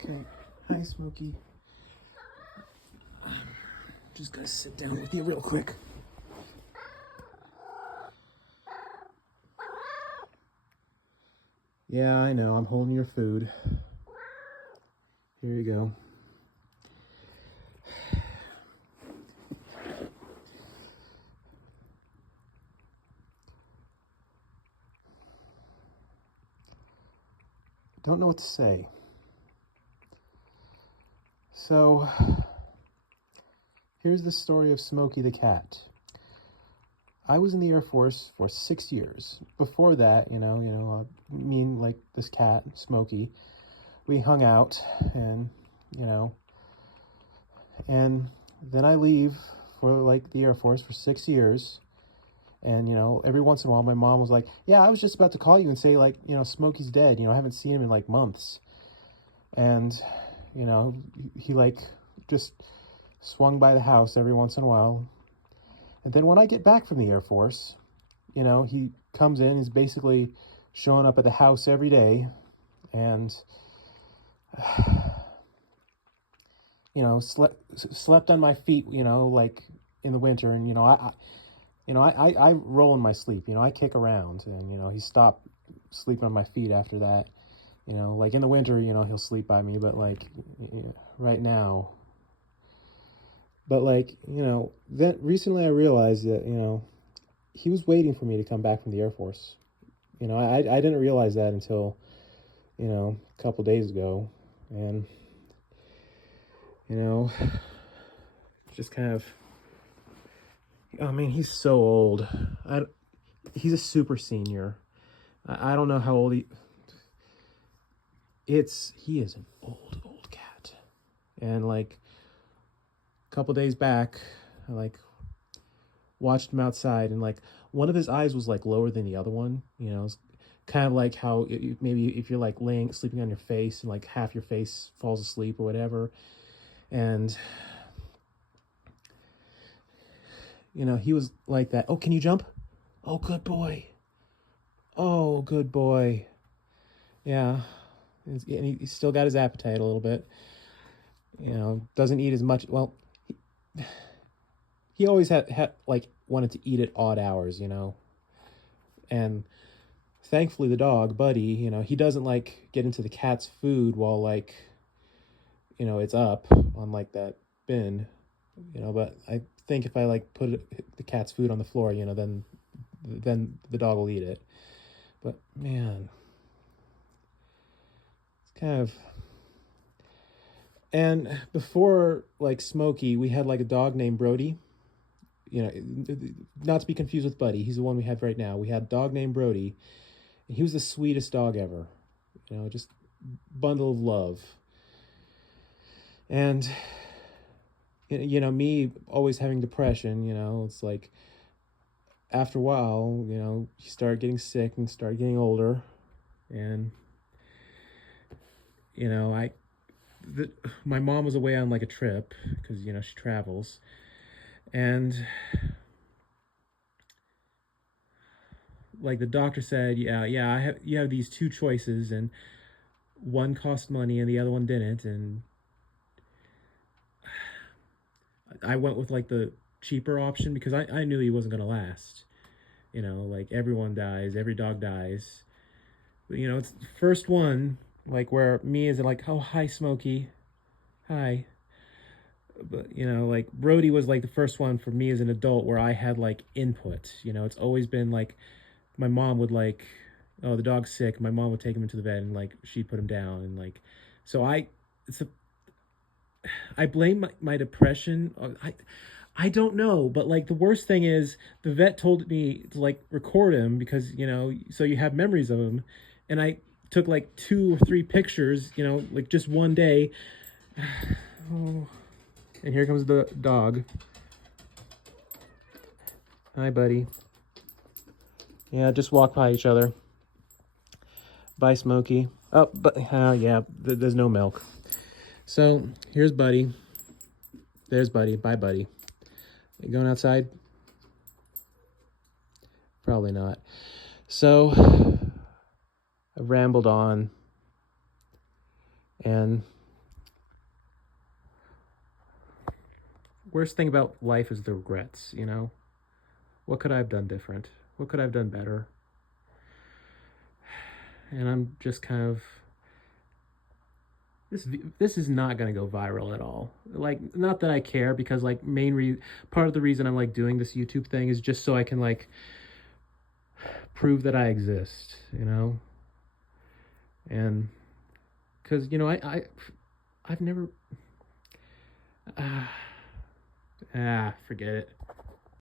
Okay. Hi, Smokey. Just gotta sit down with you real quick. Yeah, I know. I'm holding your food. Here you go. Don't know what to say. So, here's the story of Smokey the cat. I was in the Air Force for 6 years. Before that, me and like this cat, Smokey, we hung out and, and then I leave for like the Air Force for 6 years. And, every once in a while, my mom was like, yeah, I was just about to call you and say, like, Smokey's dead. I haven't seen him in like months. And, he like just swung by the house every once in a while. And then when I get back from the Air Force, he comes in, he's basically showing up at the house every day. And, slept on my feet, like in the winter. And, I roll in my sleep, I kick around, and, he stopped sleeping on my feet after that. Like in the winter, he'll sleep by me, but like right now. But like, then recently I realized that, he was waiting for me to come back from the Air Force. I didn't realize that until, a couple days ago. And, just kind of, I mean, he's so old. He's a super senior. I don't know how old he is an old cat. And like a couple days back, I like watched him outside, and like one of his eyes was like lower than the other one. It's kind of like how maybe if you're like sleeping on your face and like half your face falls asleep or whatever. And he was like that. Oh, can you jump? Oh, good boy. Oh, good boy. Yeah. And he's still got his appetite a little bit. Doesn't eat as much. Well, he always had like wanted to eat at odd hours, and thankfully the dog Buddy, he doesn't like get into the cat's food while like it's up on like that bin, but I think if I like put the cat's food on the floor, then the dog will eat it. But man, it's kind of. And before like Smokey, we had like a dog named Brody. Not to be confused with Buddy. He's the one we have right now. We had a dog named Brody, and he was the sweetest dog ever. Just bundle of love. And me always having depression. It's like after a while, you start getting sick and start getting older, and my mom was away on like a trip because she travels, and like the doctor said, you have these two choices, and one cost money and the other one didn't, and I went with like the cheaper option because I knew he wasn't gonna last. Like everyone dies, every dog dies. But it's the first one like where me is like, oh hi Smokey, hi. But like Brody was like the first one for me as an adult where I had like input. It's always been like my mom would like, oh the dog's sick, my mom would take him into the vet and like she'd put him down, and like so I blame my depression. I don't know, but like the worst thing is the vet told me to like record him because so you have memories of him, and I took like 2 or 3 pictures, like just one day. Oh, and here comes the dog. Hi, buddy. Yeah, just walk by each other. Bye, Smokey. Oh, but yeah, there's no milk. So here's Buddy. There's Buddy. Bye, Buddy. You going outside? Probably not. So I rambled on, and worst thing about life is the regrets, you know? What could I have done different? What could I have done better? And I'm just kind of this is not going to go viral at all. Like, not that I care, because like part of the reason I'm like doing this YouTube thing is just so I can like prove that I exist, you know? And cuz you know, I've never forget it.